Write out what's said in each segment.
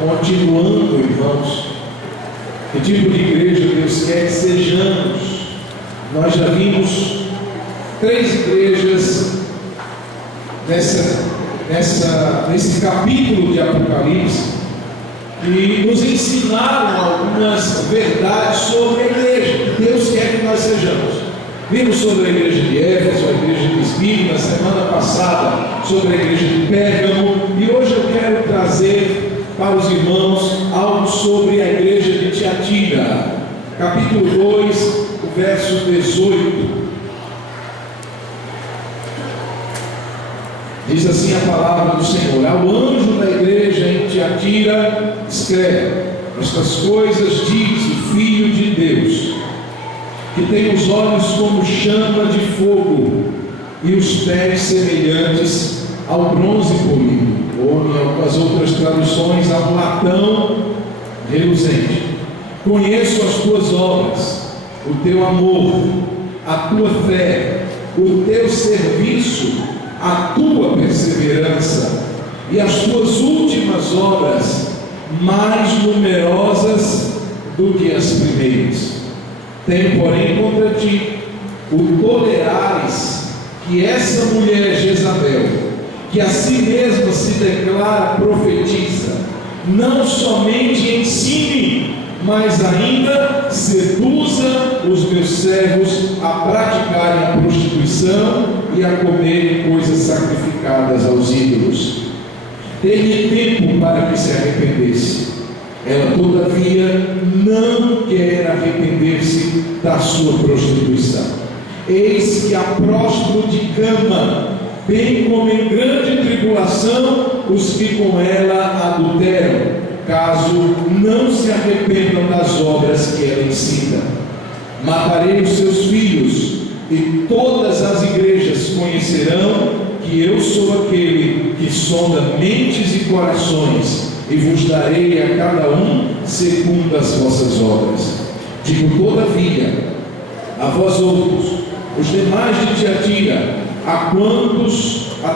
Continuando, irmãos, que tipo de igreja Deus quer que sejamos? Nós já vimos 3 igrejas nesse capítulo de Apocalipse, que nos ensinaram algumas verdades sobre a igreja que Deus quer que nós sejamos. Vimos sobre a igreja de Éfeso, a igreja de Esmirna, na semana passada sobre a igreja de Pérgamo, e hoje eu quero trazer para os irmãos algo sobre a igreja de Tiatira, capítulo 2, o verso 18. Diz assim a palavra do Senhor: ao anjo da igreja em Tiatira escreve: estas coisas diz o Filho de Deus, que tem os olhos como chama de fogo e os pés semelhantes ao bronze polido, ou em algumas outras traduções, ao latão reluzente. Conheço as tuas obras, o teu amor, a tua fé, o teu serviço, a tua perseverança e as tuas últimas obras, mais numerosas do que as primeiras. Tenho, porém, contra ti o tolerares que essa mulher Jezabel, que a si mesma se declara profetisa, não somente ensine, mas ainda seduza os meus servos a praticarem a prostituição e a comerem coisas sacrificadas aos ídolos. Dei-lhe tempo para que se arrependesse. Ela, todavia, não quer arrepender-se da sua prostituição. Eis que a prostro de cama, bem como em grande tribulação os que com ela adulteram, caso não se arrependam das obras que ela ensina. Matarei os seus filhos, e todas as igrejas conhecerão que eu sou aquele que sonda mentes e corações, e vos darei a cada um segundo as vossas obras. Digo, todavia, a vós outros, os demais de Tiatira, a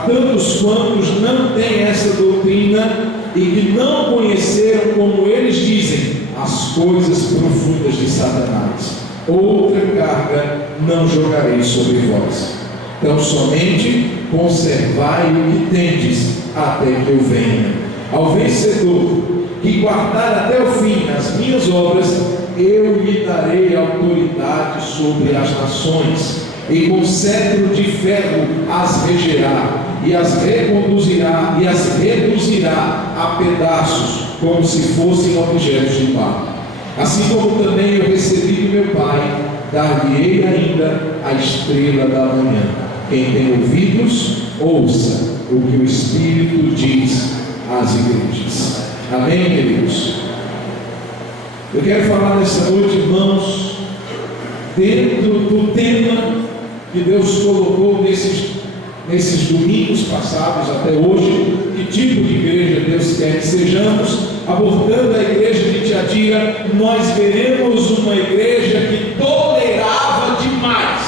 tantos quantos não têm essa doutrina e que não conheceram, como eles dizem, as coisas profundas de Satanás, outra carga não jogarei sobre vós. Então somente conservai o que tendes até que eu venha. Ao vencedor que guardar até o fim as minhas obras, eu lhe darei autoridade sobre as nações, e com cetro de ferro as regerá, e as reduzirá a pedaços, como se fossem objetos de barro. Assim como também eu recebi do meu Pai, dar-lhe-ei ainda a estrela da manhã. Quem tem ouvidos, ouça o que o Espírito diz às igrejas. Amém, queridos? Eu quero falar nessa noite, irmãos, dentro do tema que Deus colocou nesses domingos passados até hoje. Que tipo de igreja Deus quer que sejamos? Abordando a igreja de Tiatira, nós veremos uma igreja que tolerava demais.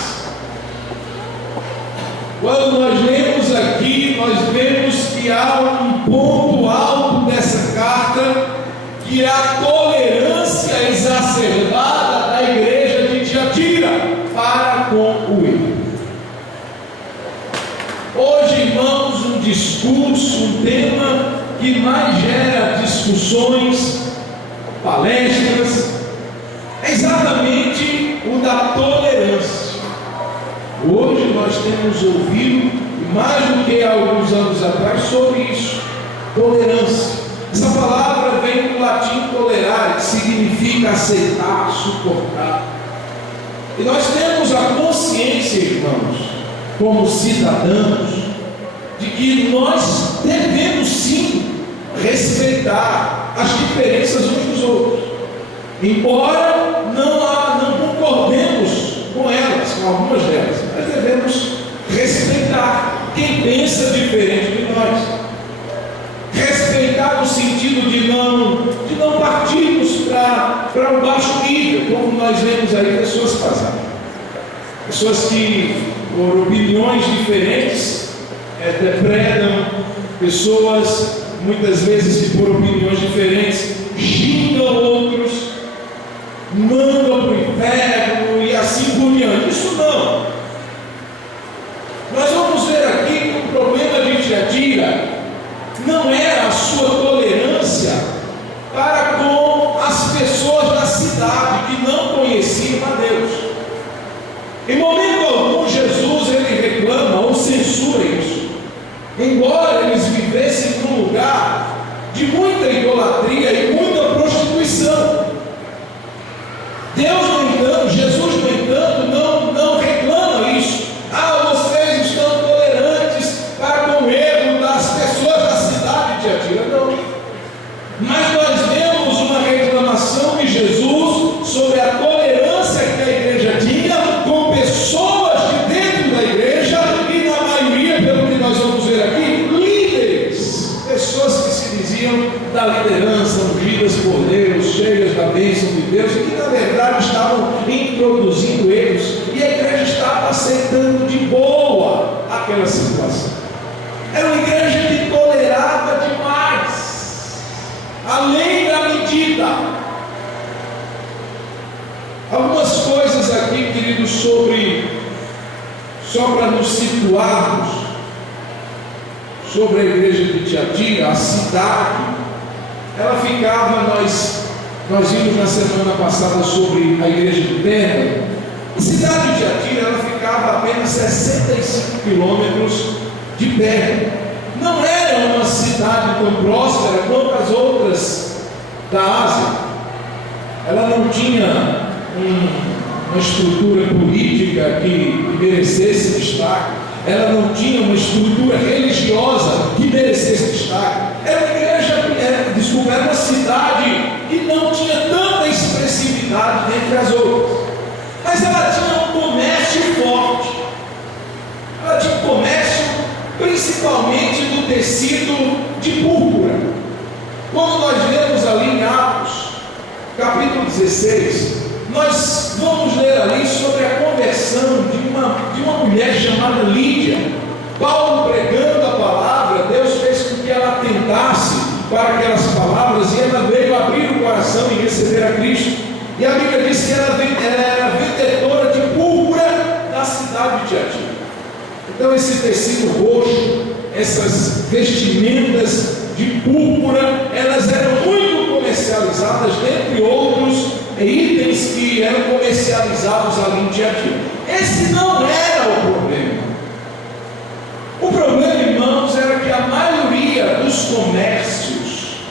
Quando nós lemos aqui, nós vemos que há um ponto alto dessa carta, que é a tolerância exacerbada da igreja de Tiatira para com o erro. Hoje, irmãos, um discurso, um tema que mais gera discussões, palestras, é exatamente o da tolerância. Hoje nós temos ouvido, mais do que há alguns anos atrás, sobre isso, tolerância. Essa palavra vem do latim tolerare, que significa aceitar, suportar. E nós temos a consciência, irmãos, como cidadãos, de que nós devemos sim respeitar as diferenças uns dos outros, embora não concordemos com elas, com algumas delas. Nós devemos respeitar quem pensa diferente de nós, respeitar no sentido de não partirmos para um baixo nível, como nós vemos aí pessoas fazendo, pessoas que por opiniões diferentes depredam, pessoas muitas vezes que por opiniões diferentes xingam outros, mandam para o inferno e assim por diante. Isso não. Nós vamos ver aqui que o problema de Tiatira não era a sua tolerância para com as pessoas da cidade que não conheciam a Deus. Em momento algum Jesus ele reclama ou censura isso, embora eles vivessem num lugar de muita idolatria e muita prostituição. Deus, no entanto, Jesus, no entanto, não reclama isso. Vocês estão tolerantes para com o erro das pessoas da cidade de Tiatira. Não. Mas nós vemos uma reclamação de Jesus sobre a tolerância que a igreja tinha com pessoas de dentro da igreja e, na maioria, pelo que nós vamos ver aqui, líderes, pessoas que se diziam da liderança, ungidas por Deus, cheias da bênção de Deus, e que na verdade estavam introduzindo erros, e a igreja estava aceitando de boa aquela situação. Era uma igreja que tolerava demais, além da medida. Algumas coisas aqui, queridos, só para nos situarmos sobre a igreja de Tiatira, a cidade. Ela ficava, nós vimos na semana passada sobre a igreja de Pérgamo. A cidade de Tiatira, ela ficava a apenas 65 quilômetros de Pérgamo. Não era uma cidade tão próspera quanto as outras da Ásia. Ela não tinha uma estrutura política que merecesse destaque. Ela não tinha uma estrutura religiosa que merecesse destaque. Era uma cidade que não tinha tanta expressividade dentre as outras. Mas ela tinha um comércio forte. Ela tinha um comércio principalmente do tecido de púrpura. Quando nós lemos ali em Atos, capítulo 16, nós vamos ler ali sobre a conversão de uma mulher chamada Lídia. Paulo, pregando a palavra, Deus fez com que ela atentasse para aquelas palavras, e ela veio abrir o coração e receber a Cristo. E a Bíblia diz que ela era vendedora de púrpura da cidade de Tiatira. Então esse tecido roxo, essas vestimentas de púrpura, elas eram muito comercializadas, dentre outros itens que eram comercializados ali em Tiatira. Esse não era o problema. O problema, irmãos, era que a maioria dos comércios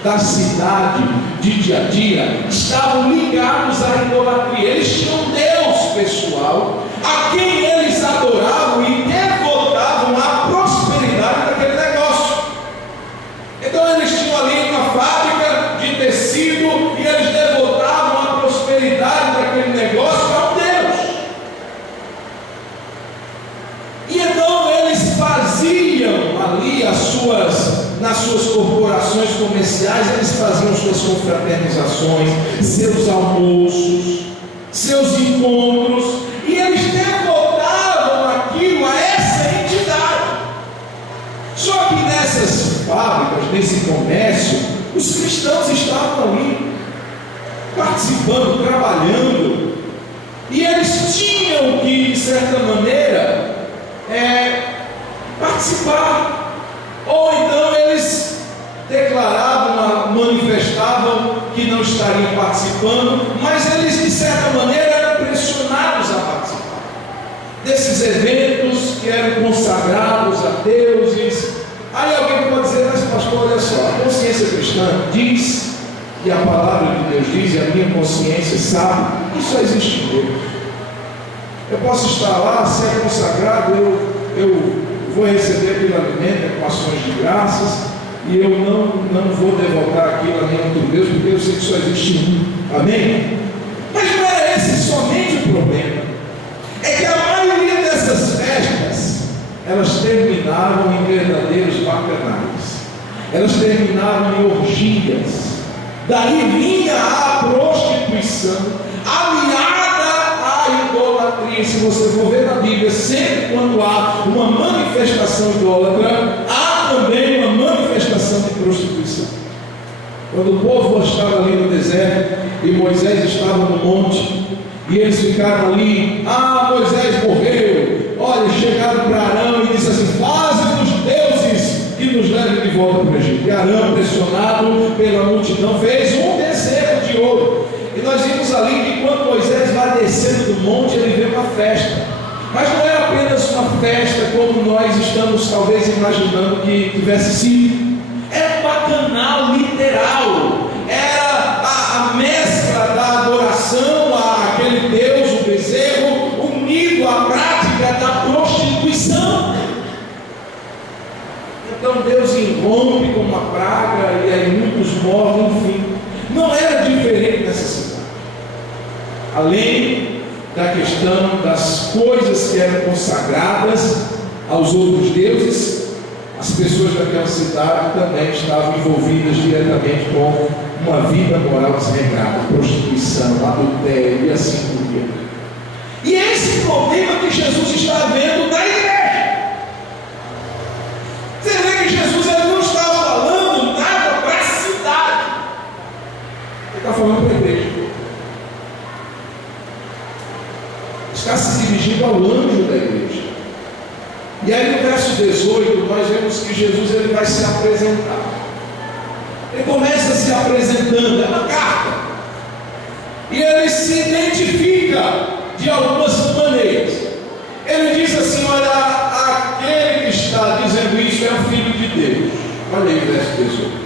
da cidade de Tiatira estavam ligados à idolatria. Eles tinham um Deus pessoal a quem eles adoravam e devotavam a prosperidade daquele negócio. Então eles tinham ali uma fábrica de tecido e eles devotavam a prosperidade daquele negócio para um Deus. E então eles faziam ali nas suas corporações comerciais, eles faziam suas confraternizações, seus almoços, seus encontros, e eles devotavam aquilo a essa entidade. Só que nessas fábricas, nesse comércio, os cristãos estavam ali, participando, trabalhando, e eles tinham que, de certa maneira, participar. Ou então eles declaravam, manifestavam que não estariam participando, mas eles de certa maneira eram pressionados a participar desses eventos que eram consagrados a deuses. Aí alguém pode dizer: mas pastor, olha só, a consciência cristã diz, e a palavra de Deus diz, e a minha consciência sabe, isso só existe em Deus. Eu posso estar lá, ser consagrado, eu vou receber aquele alimento com ações de graças, e eu não vou devotar aquilo a nenhum outro Deus, porque eu sei que só existe um. Amém? Mas não era esse somente o problema. É que a maioria dessas festas, elas terminavam em verdadeiros bacanais. Elas terminavam em orgias. Daí vinha a prostituição, aliada à idolatria. Se você for ver na Bíblia, sempre quando há uma manifestação idólatra, há também uma manifestação manifestação de prostituição. Quando o povo estava ali no deserto e Moisés estava no monte, e eles ficaram ali, Moisés morreu, olha, chegaram para Arão e disseram assim: faze-nos deuses que nos levem de volta para o Egito. E Arão, pressionado pela multidão, fez um bezerro de ouro. E nós vimos ali que quando Moisés vai descendo do monte, ele vê uma festa. Mas não era apenas uma festa como nós estamos talvez imaginando que tivesse sido. Era um bacanal literal. Era a mescla da adoração àquele Deus, o bezerro, unido à prática da prostituição. Então Deus irrompe com uma praga e aí muitos morrem, enfim. Não era diferente nessa cidade. Além da questão das coisas que eram consagradas aos outros deuses, as pessoas daquela cidade também estavam envolvidas diretamente com uma vida moral desregrada, prostituição, adultério e assim por diante. E esse problema que Jesus está vendo na igreja. Você vê que Jesus não está falando nada para a cidade, ele está falando para a igreja. Está se dirigindo ao anjo da igreja. E aí no verso 18 nós vemos que Jesus ele vai se apresentar. Ele começa se apresentando, é uma carta. E ele se identifica de algumas maneiras. Ele diz assim: olha, aquele que está dizendo isso é o Filho de Deus. Olha aí o verso 18.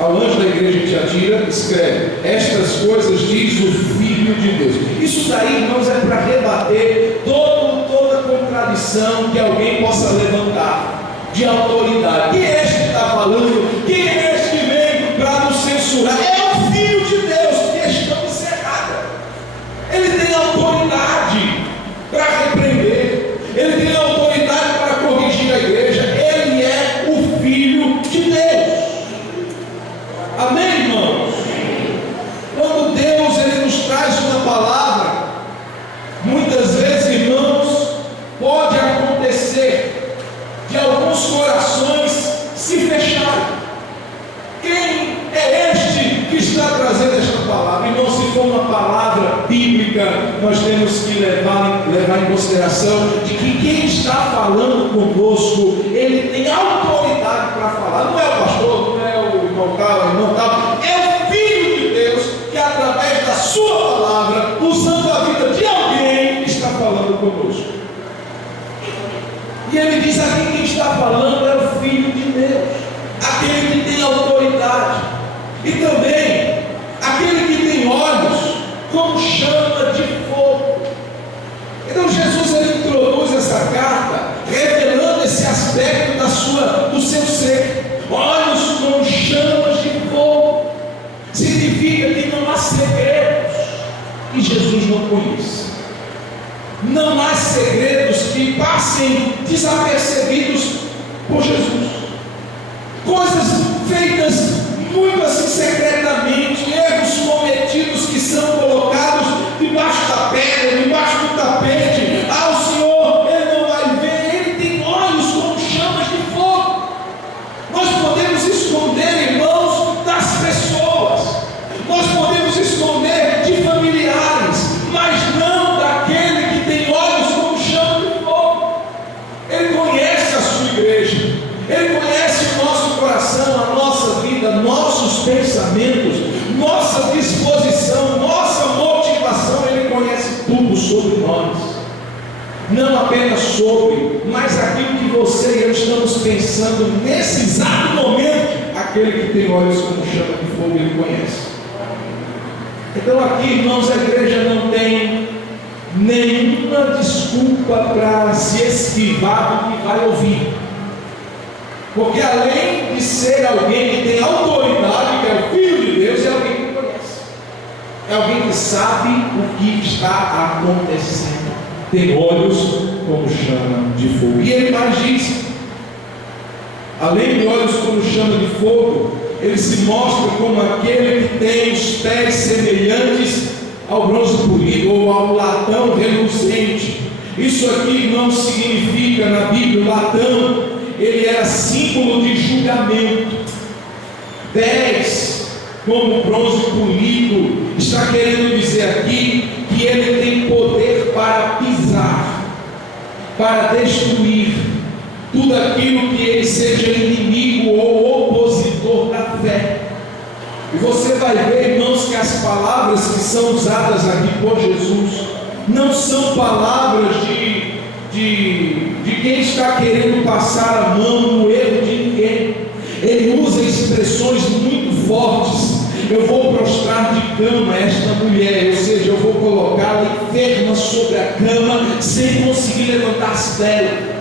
Ao anjo da igreja de Tiatira escreve: estas coisas diz o Filho de Deus. Isso daí, irmãos, é para rebater toda contradição que alguém possa levantar de autoridade. Quem é este que está falando? Quem é este que vem para nos censurar? É o Filho de Deus. Questão encerrada. Ele tem autoridade para repreender, ele tem autoridade para corrigir a igreja. Ele é o Filho de Deus. Amém, irmãos? Quando Deus ele nos traz uma palavra, muitas vezes, irmãos, pode acontecer de alguns corações se fecharem. Quem é este que está trazendo esta palavra? Irmão, se for uma palavra bíblica, nós temos que levar em consideração de que quem está falando conosco, ele tem autoridade para falar. Não é o pastor, não é o irmão tal, é o Filho de Deus que através da sua palavra, usando a vida de alguém, está falando conosco. E ele diz aqui: quem está falando é o Filho de Deus, aquele que tem autoridade, e também aquele que tem olhos como chama de fogo. Então Jesus ele introduz essa carta revelando esse aspecto do seu ser. Olhos como chamas de fogo significa que não há segredos que Jesus não conhece. Não há segredos que passem desapercebidos por Jesus. Coisas feitas muito assim secretamente, erros cometidos que são colocados debaixo da pedra, debaixo do tapete. O Senhor, Ele não vai ver. Ele tem olhos como chamas de fogo. Nós podemos esconder, irmãos, das pessoas. Nós podemos esconder de familiares, mas não daquele que tem olhos como chama de fogo. Ele conhece a sua igreja. Ele conhece o nosso coração, a nossa vida, nossos pensamentos, nossa disposição, nossa motivação. Ele conhece tudo sobre nós. Não apenas sobre, mas aquilo que você e eu estamos pensando nesse exato momento. Aquele que tem olhos como chama de fogo, ele conhece. Então aqui, irmãos, a igreja não tem nenhuma desculpa para se esquivar do que vai ouvir. Porque além de ser alguém que tem autoridade, que é o Filho de Deus, é alguém que conhece. É alguém que sabe o que está acontecendo. Tem olhos como chama de fogo. E ele mais diz: além de olhos como chama de fogo, ele se mostra como aquele que tem os pés semelhantes ao bronze polido ou ao latão reluzente. Isso aqui não significa na Bíblia latão. ele era símbolo de julgamento. 10, como bronze polido, está querendo dizer aqui que ele tem poder para pisar, para destruir tudo aquilo que ele seja inimigo ou opositor da fé. E você vai ver, irmãos, que as palavras que são usadas aqui por Jesus não são palavras de quem está querendo passar a mão no erro de ninguém. Ele usa expressões muito fortes. Eu vou prostrar de cama esta mulher, ou seja, eu vou colocá-la enferma sobre a cama, sem conseguir levantar-se dela.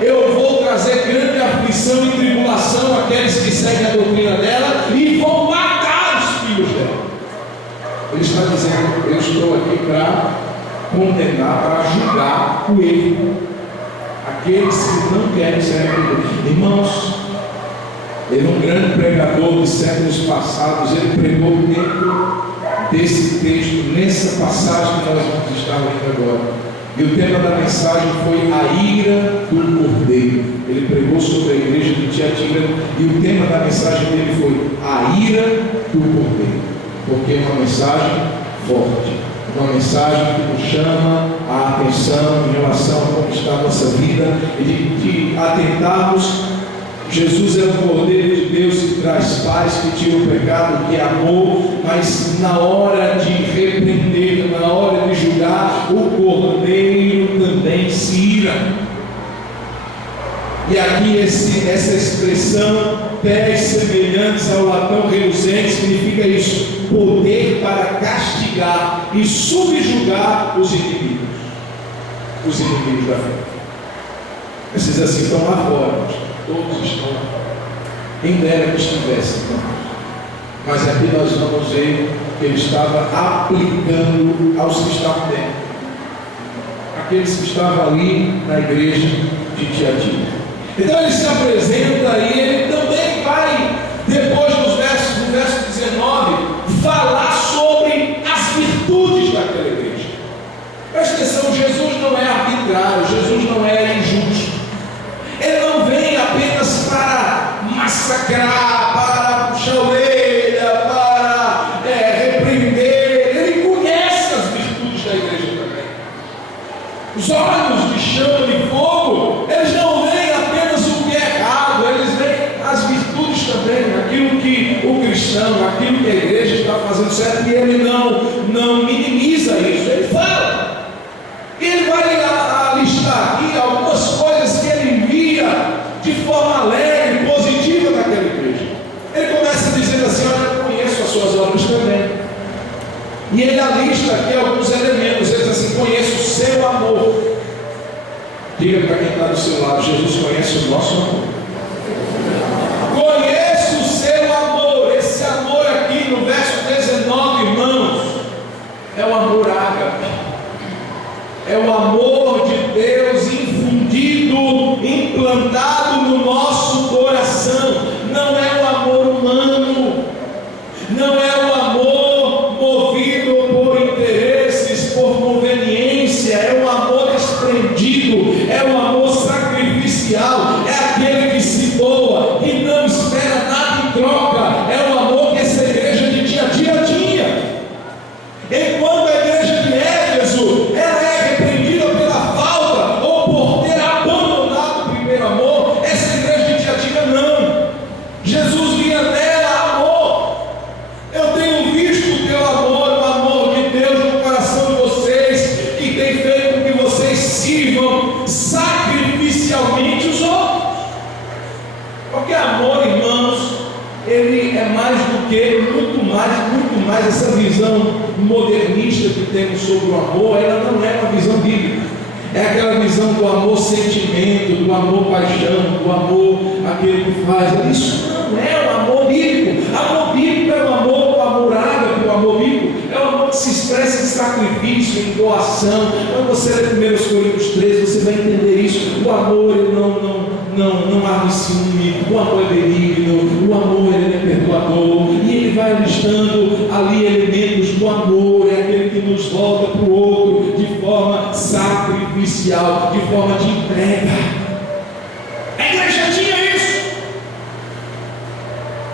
Eu vou trazer grande aflição e tribulação àqueles que seguem a doutrina dela, e vou matar os filhos dela. Ele está dizendo: eu estou aqui para condenar, para julgar o erro, aqueles que não querem ser arrependidos. Irmãos, ele é um grande pregador de séculos passados. Ele pregou dentro desse texto, nessa passagem que nós vamos estar lendo agora. E o tema da mensagem foi a ira do Cordeiro. Ele pregou sobre a igreja de Tiatira, e o tema da mensagem dele foi a ira do Cordeiro, porque é uma mensagem forte, uma mensagem que nos chama a atenção em relação a como está a nossa vida, e de atentarmos. Jesus é o Cordeiro de Deus que traz paz, que tira o pecado, que é amor, mas na hora de repreender, na hora de julgar, o Cordeiro também se ira. E aqui essa expressão 10 semelhantes ao latão reluzente significa isso: poder para castigar e subjugar os inimigos da fé. Esses assim estão lá fora, todos estão lá. Quem dera que estivesse, irmãos. Mas aqui nós vamos ver que ele estava aplicando aos que estavam dentro, aqueles que estavam ali na igreja de Tiatira. Então ele se apresenta e ele também vai, depois no verso 19, falar sobre as virtudes daquela igreja. Presta atenção, Jesus não é arbitrário, Jesus não é injusto. Ele não vem apenas para massacrar, para puxar a orelha, para repreender. Ele conhece as virtudes da igreja também. Os olhos de chama e fogo, eles não veem apenas o que é errado, eles veem as virtudes também, aquilo que o cristão, aquilo que a igreja está fazendo certo, e ele não minimiza isso. Ele fala. Ele vai listar aqui algumas coisas que ele via de forma alegre, positiva naquela igreja. Ele começa dizendo assim: olha, eu conheço as suas obras também. E ele alista aqui alguns elementos. Ele diz assim: conheço o seu amor. Diga para quem está do seu lado: Jesus conhece o nosso amor. Conheço o seu amor. Esse amor aqui no verso 19, irmãos, é o amor ágape. É o amor de Deus infundido, implantado no nosso coração. Não é o amor humano, não é o amor movido por interesses, por conveniência. É o amor desprendido, é o amor sacrificial, é aquele que se doa, que não espera nada em troca. É o amor que essa igreja de Tiatira tinha. Enquanto a igreja de Éfeso, ela é repreendida pela falta ou por ter abandonado o primeiro amor, essa igreja de Tiatira não. Jesus via nela amor. Eu tenho visto o teu amor, o amor de Deus no coração de vocês, que tem feito com que vocês sirvam sacrificialmente os outros. Porque amor, irmãos, ele é mais do que, muito mais essa visão modernista que temos sobre o amor. Ela não é uma visão bíblica. É aquela visão do amor sentimento, do amor paixão, do amor aquele que faz. Isso não é o amor bíblico. Amor bíblico é o amor ágape, o amor bíblico é o amor que se expressa em sacrifício, em doação. Quando você lê 1 Coríntios 13, você vai entender isso. O amor ele não arde ciúme, o amor é benigno, o amor ele é perdoador, e ele vai listando ali elementos do amor. É aquele que nos volta para o outro de forma sacrificial, de forma de entrega. É A igreja tinha isso.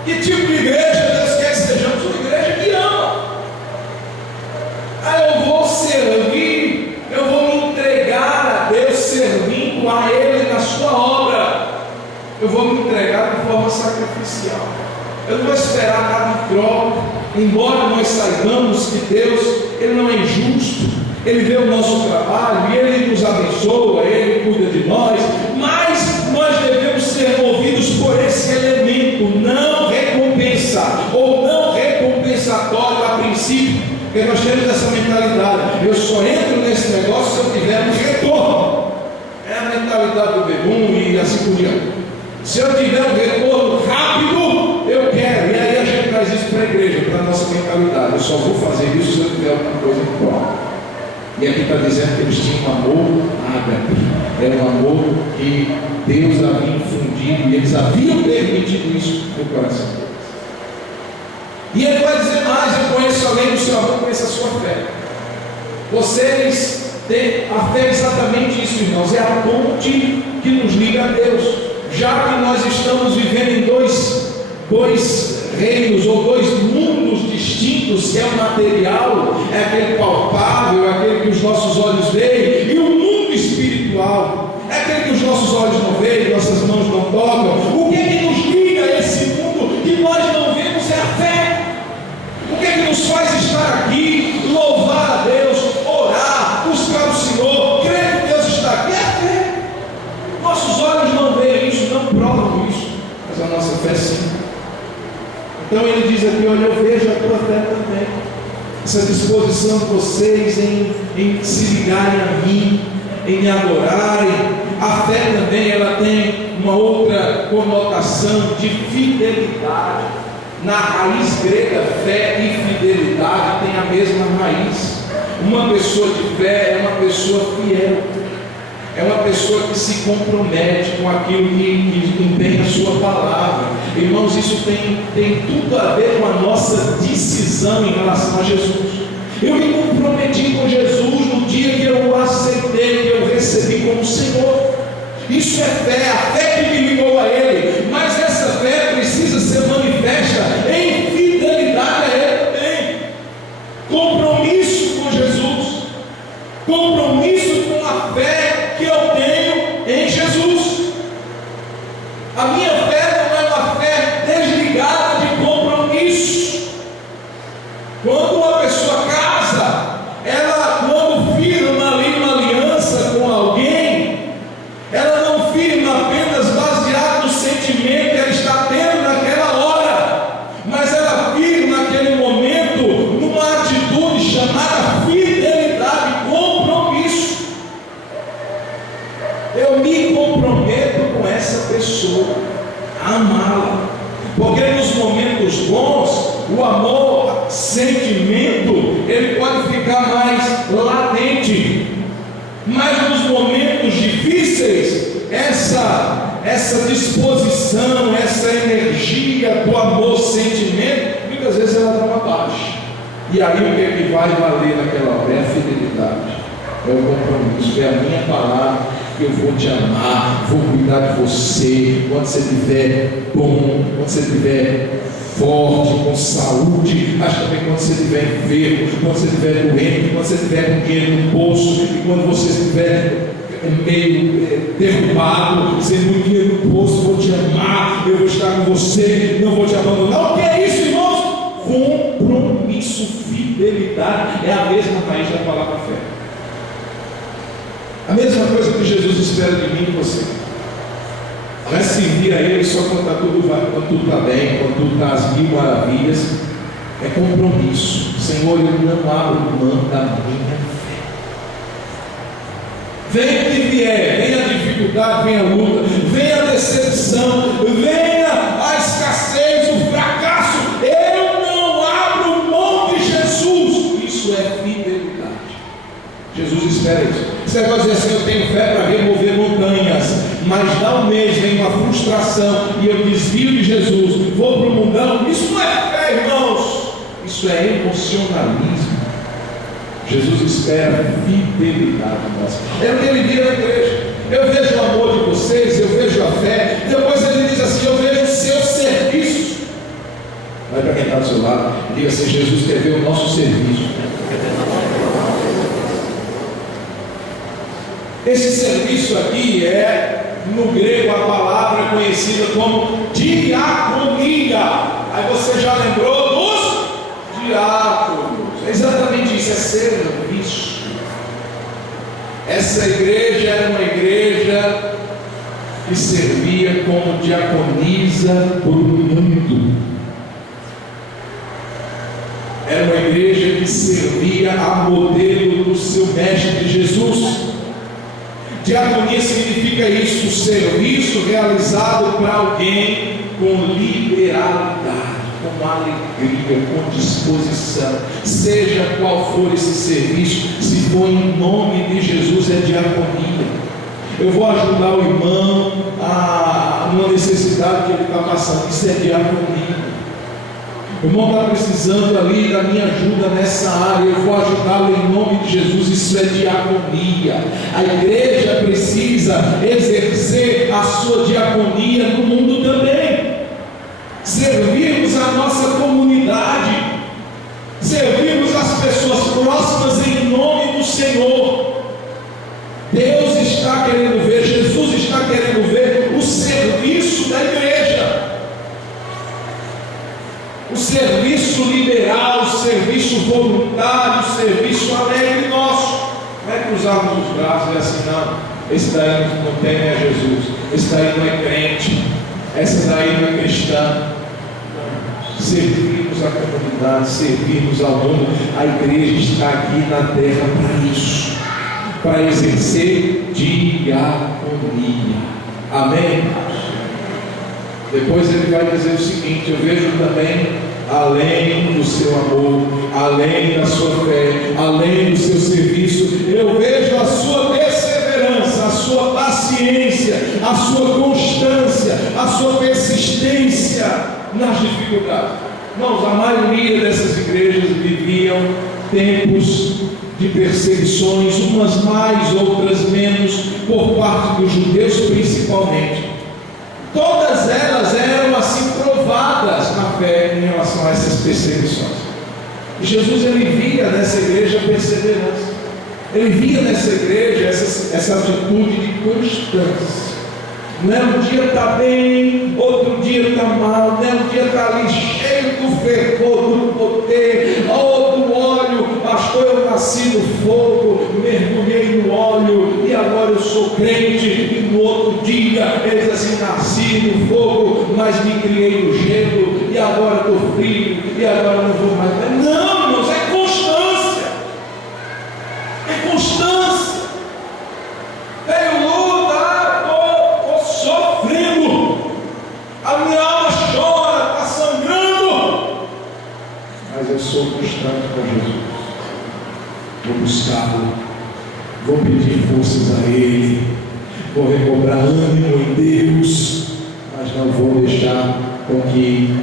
Que tipo de igreja Deus quer que sejamos? Uma igreja que ama. Eu vou servir, eu vou me entregar a Deus servindo a Ele na sua obra. Eu vou me entregar de forma sacrificial. Eu não vou esperar nada em troca. Embora nós saibamos que Deus, Ele não é injusto, Ele vê o nosso trabalho e Ele nos abençoa, Ele cuida de nós, mas nós devemos ser movidos por esse elemento, não recompensa ou não recompensatório a princípio, porque nós temos essa mentalidade: eu só entro nesse negócio se eu tiver um retorno. É a mentalidade do bebum e assim por diante. Se eu tiver um retorno rápido, eu quero. E aí a gente traz isso para a igreja, para a nossa mentalidade: eu só vou fazer isso se eu tiver alguma coisa em prol. E aqui está dizendo que eles tinham um amor ágape. Era um amor que Deus havia infundido e eles haviam permitido isso no coração deles. E ele vai dizer mais: eu conheço além do seu amor, conheço a sua fé. Vocês têm a fé, exatamente isso, irmãos, é a ponte que nos liga a Deus. Já que nós estamos vivendo em dois reinos ou dois mundos distintos, que é o material, é aquele palpável, é aquele que os nossos olhos veem, e o mundo espiritual é aquele que os nossos olhos não veem, nossas mãos não tocam. O que é que nos liga a esse mundo que nós não vemos? É a fé. O que é que nos faz estar aqui, louvar a Deus, orar, buscar o Senhor, crer que Deus está aqui? É a fé. Nossos olhos não veem isso, não provam isso, mas a nossa fé sim. Então ele diz aqui: olha, eu vejo a tua fé também, essa disposição de vocês em se ligarem a mim, em me adorarem. A fé também, ela tem uma outra conotação de fidelidade. Na raiz grega, fé e fidelidade têm a mesma raiz. Uma pessoa de fé é uma pessoa fiel, é uma pessoa que se compromete com aquilo que empenha a sua palavra. Irmãos, isso tem tudo a ver com a nossa decisão em relação a Jesus. Eu me comprometi com Jesus no dia que eu o aceitei, que eu recebi como Senhor. Isso é fé, a fé que me ligou a Ele. Mas essa fé precisa ser manifesta em fidelidade a Ele também. Compromisso com Jesus, compromisso com a fé que eu tenho em Jesus. A minha fé não é uma fé desligada de compromisso. Quando uma pessoa casa, ela, quando firma ali uma aliança com alguém, ela não firma apenas baseado no sentimento que ela está tendo naquela hora, mas ela firma naquele momento numa atitude chamada fidelidade, compromisso. Eu me comprometo com essa pessoa, a amá-la, porque nos momentos bons, o amor, sentimento, ele pode ficar mais latente, mas nos momentos difíceis, essa disposição, essa energia do amor, sentimento, muitas vezes ela dá uma baixa. E aí o que é que vai valer naquela hora? É a fidelidade, é o compromisso, é a minha palavra. Eu vou te amar, vou cuidar de você quando você estiver bom, quando você estiver forte, com saúde, mas também quando você estiver enfermo, quando você estiver doente, quando você estiver com dinheiro no bolso, e quando você estiver meio derrubado, sem muito dinheiro no bolso, vou te amar, eu vou estar com você, não vou te abandonar. O que é isso, irmãos? Compromisso, fidelidade, é a mesma raiz da palavra fé. A mesma coisa que Jesus espera de mim e você. Não é servir a Ele só quando está tudo está bem, quando tudo está às mil maravilhas. É compromisso. Senhor, eu não abro mão da minha fé. Venha o que vier, venha a dificuldade, venha a luta, venha a decepção, venha a escassez, o fracasso. Eu não abro mão de Jesus. Isso é fidelidade. Jesus espera isso. Esse negócio de dizer assim: eu tenho fé para remover montanhas, mas dá um mês, vem uma frustração e eu desvio de Jesus, vou para o mundão. Isso não é fé, irmãos, isso é emocionalismo. Jesus espera fidelidade nossa. É o que ele vira na igreja, eu vejo o amor de vocês, eu vejo a fé. Depois ele diz assim: eu vejo o seu serviço. Vai para quem está do seu lado e diga assim: Jesus quer ver o nosso serviço. Esse serviço aqui é, no grego, a palavra conhecida como diaconia. Aí você já lembrou dos diáconos. É exatamente isso, é serviço. Essa igreja era uma igreja que servia como diaconisa por um mundo. Era uma igreja que servia a modelo do seu mestre Jesus. Diaconia significa isso: serviço realizado para alguém com liberalidade, com alegria, com disposição, seja qual for esse serviço. Se for em nome de Jesus, é diaconia. Eu vou ajudar o irmão numa necessidade que ele está passando, isso é diaconia. O irmão está precisando ali da minha ajuda nessa área, eu vou ajudá-lo em nome de Jesus, isso é diaconia. A igreja precisa exercer a sua diaconia no mundo também, servirmos a nossa comunidade, servirmos as pessoas próximas em nome do Senhor. Deus está querendo ver, Jesus está querendo ver o serviço da igreja. O serviço liberal, o serviço voluntário, o serviço alegre nosso. Não é cruzarmos os braços e assim: não, esse daí não tem nem a Jesus, esse daí não é crente, essa daí não é cristã. Servirmos a comunidade, servirmos ao mundo. A igreja está aqui na terra para isso, para exercer diaconia. Amém? Depois ele vai dizer o seguinte: eu vejo também, além do seu amor, além da sua fé, além do seu serviço, eu vejo a sua perseverança, a sua paciência, a sua constância, a sua persistência nas dificuldades. Irmãos, a maioria dessas igrejas viviam tempos de perseguições, umas mais, outras menos, por parte dos judeus principalmente. Todas elas eram assim provadas na fé em relação a essas perseguições. E Jesus, ele via nessa igreja perseverança. Ele via nessa igreja essa atitude de constância. Não é um dia está bem, outro dia está mal, não é um dia está ali cheio do fervor, do poder, ou do óleo. Pastor, eu nasci no fogo, mergulhei no óleo e agora eu sou crente. E no outro dia ele diz assim: nasci no fogo, mas me criei no gelo e agora estou frio e agora não vou mais. Não, irmãos, é constância. É constância. Tenho luta, estou sofrendo, a minha alma chora, está sangrando, mas eu sou constante com Jesus. Vou buscá-lo, vou pedir forças a Ele, vou recobrar ânimo em Deus, mas não vou deixar com que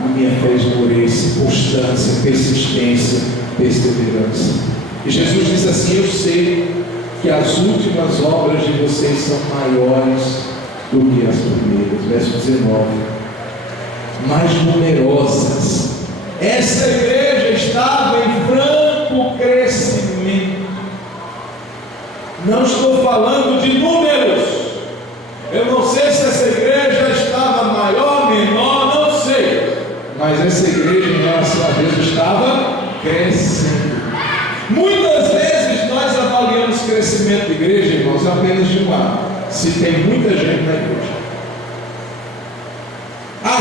a minha fé esmoreça. Constância, persistência, perseverança. E Jesus diz assim: eu sei que as últimas obras de vocês são maiores do que as primeiras. Verso 19: mais numerosas. Essa igreja estava em franco crescimento. Não estou falando de números. Eu não sei se essa igreja estava maior, menor, não sei. Mas essa igreja, em relação a Deus, estava crescendo. Muitas vezes nós avaliamos crescimento de igreja, irmãos, apenas de um lado: se tem muita gente na igreja.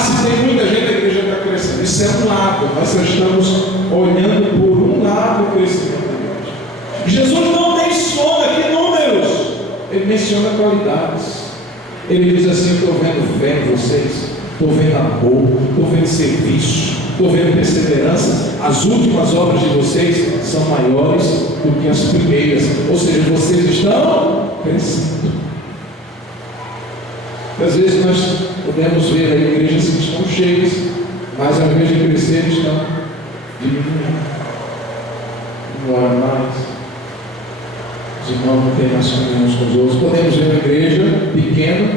Se tem muita gente, a igreja está crescendo. Isso é um lado. Nós só estamos olhando por um lado o crescimento da igreja. Jesus não menciona aqui números, ele menciona qualidades. Ele diz assim: eu estou vendo fé em vocês, estou vendo amor, estou vendo serviço, estou vendo perseverança. As últimas obras de vocês são maiores do que as primeiras. Ou seja, vocês estão crescendo. Às vezes nós podemos ver aí igrejas que estão cheias, mas ao invés de crescer, estão diminuindo. Não oram mais. Os irmãos não têm mais comunhão uns com os outros. Podemos ver uma igreja pequena,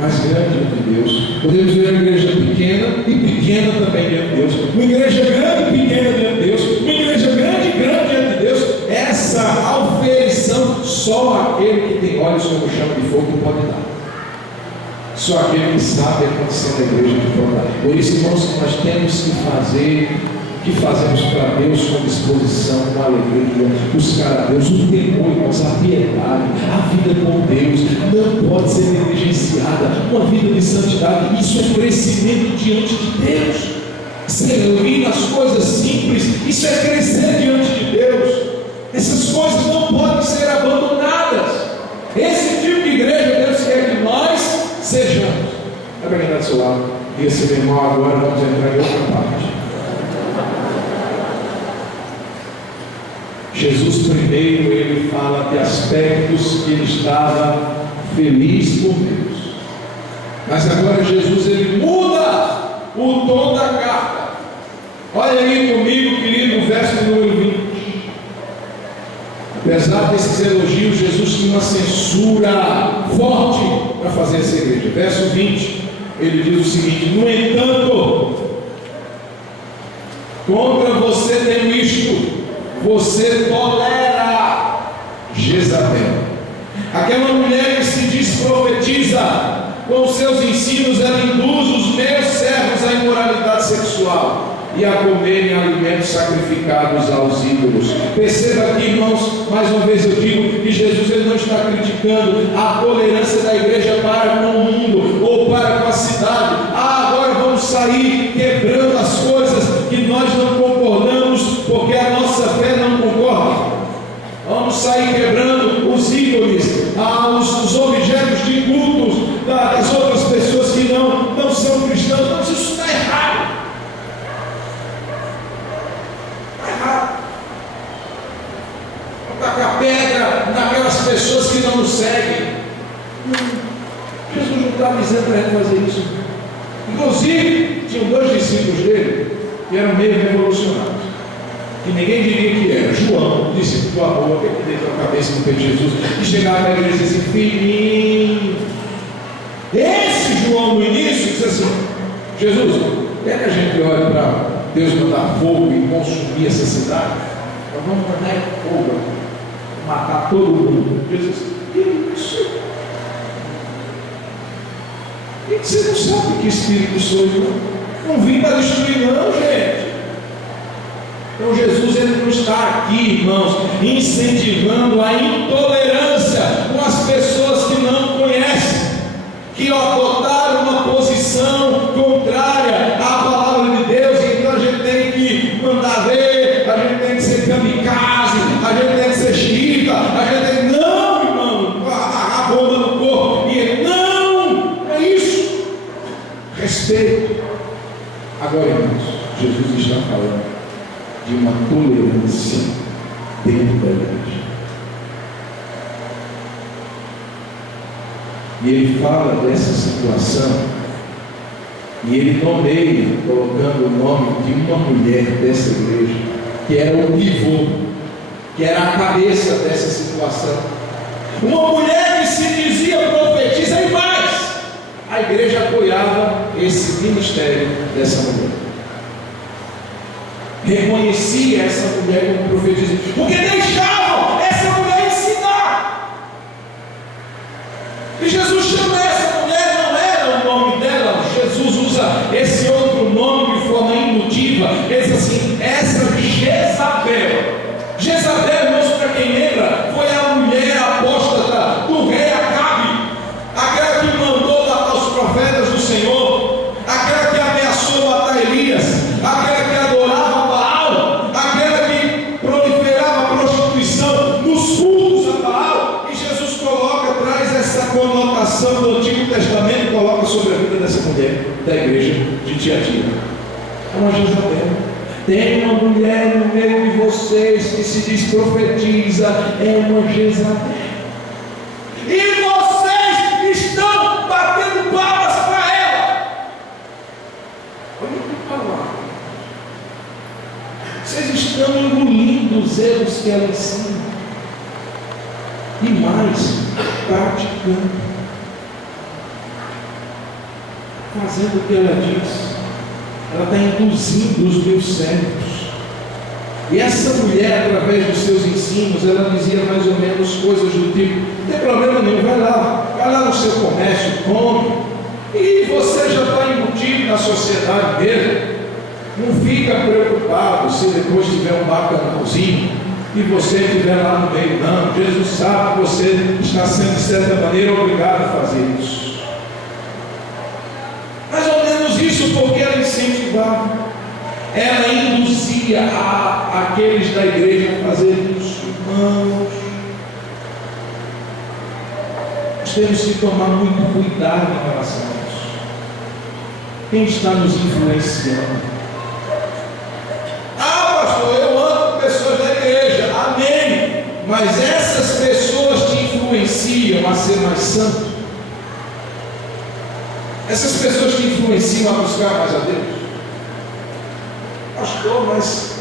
mas grande diante de Deus. Podemos ver uma igreja pequena e pequena também diante de Deus. Uma igreja grande e pequena diante de Deus. Uma igreja grande e grande diante de Deus. Essa aferição só aquele que tem olhos como chama de fogo pode dar. Só aquele que sabe acontecer na igreja que pode dar. Por isso, irmãos, nós temos que fazer o que fazemos para Deus com disposição, com alegria, buscar a Deus, o temor, irmãos, a piedade, a vida com Deus não pode ser negligenciada. Uma vida de santidade, isso é crescimento diante de Deus. Servir nas coisas simples, isso é crescer diante de Deus. Essas coisas não podem ser abandonadas. Esse tipo de igreja Deus quer que nós sejamos. É verdade do seu lado. E esse meu irmão, agora vamos entrar em outra parte. Jesus primeiro, ele fala de aspectos que ele estava feliz por Deus. Mas agora Jesus, ele muda o tom da carta. Olha aí comigo, querido, no verso número 20. Apesar desses elogios, Jesus tinha uma censura forte para fazer essa igreja. Verso 20, ele diz o seguinte: no entanto, contra você tenho isto, você tolera Jezabel, aquela mulher que se diz profetiza, com seus ensinos ela induz os meus servos à imoralidade sexual e a comerem alimentos sacrificados aos ídolos. Perceba aqui, irmãos, mais uma vez eu digo que Jesus, ele não está criticando a tolerância da igreja para com o mundo ou para com a cidade. Agora vamos sair quebrando as coisas que nós não concordamos porque a nossa fé não concorda. Vamos sair quebrando os ídolos, os objetos de cultos das outras pessoas que não são cristãos. Mas isso está errado. Tacar pedra naquelas pessoas que não nos seguem. Jesus não está dizendo para a gente fazer isso. Inclusive, tinham 2 discípulos dele que eram meio revolucionários, que ninguém diria que era. João, o discípulo do amor, que deitou a cabeça no peito de Jesus, e chegava para ele e dizia assim: filhinho. Esse João no início disse assim: Jesus, quer que a gente olhe para Deus mandar fogo e consumir essa cidade? Nós vamos mandar fogo, matar todo mundo. Jesus, que isso? E você não sabe que espírito sou eu? Não vim para destruir, não, gente. Então Jesus, ele não está aqui, irmãos, incentivando a intolerância com as pessoas que não conhecem, que adotaram uma posição contrária à palavra de Deus. Então a gente tem que mandar ver, a gente tem que ser kamikaze, a gente tem que ser xiita, a gente tem que... Não, irmão, a bomba no corpo. E ele, não, é isso. Respeito. Agora, irmãos, Jesus está falando de uma tolerância dentro da igreja. E ele fala dessa situação, e ele nomeia, colocando o nome de uma mulher dessa igreja, que era o pivô, que era a cabeça dessa situação. Uma mulher que se dizia profetisa, e mais, a igreja apoiava esse ministério dessa mulher. Reconhecia essa mulher como profetisa, porque deixavam essa mulher ensinar. E Jesus chama essa mulher, não era o nome dela. Jesus usa esse outro nome de forma indutiva. Ele diz assim: essa Jezabel. Jezabel, irmãos, para quem lembra, foi a mulher apóstata do rei Acabe, aquela que mandou matar os profetas do Senhor, aquela que ameaçou matar Elias, aquela que adorava Baal, aquela que proliferava a prostituição nos cultos a Baal. E Jesus traz essa conotação do Antigo Testamento, coloca sobre a vida dessa mulher da igreja de Tiatira. É uma Jezabel. Tem uma mulher no meio de vocês que se diz profetiza, é uma Jezabel. E vocês estão batendo palmas para ela. Olha que palavra. Vocês estão engolindo os erros que ela ensina. mais praticando, fazendo o que ela diz. Ela está induzindo os meus servos. E essa mulher, através dos seus ensinos, ela dizia mais ou menos coisas do tipo: não tem problema nenhum, vai lá no seu comércio, come, e você já está embutido na sociedade mesmo. Não fica preocupado se depois tiver um bacanalzinho e você estiver lá no meio, não. Jesus sabe que você está sendo, de certa maneira, obrigado a fazer isso. Mais ou menos isso, porque ela incentivava. Ela induzia aqueles da igreja a fazer isso. Irmãos, nós temos que tomar muito cuidado em relação a isso. Quem está nos influenciando? Pastor, eu amo pessoas da igreja, amém, mas essas pessoas te influenciam a ser mais santo? Essas pessoas te influenciam a buscar mais a Deus? Pastor, mas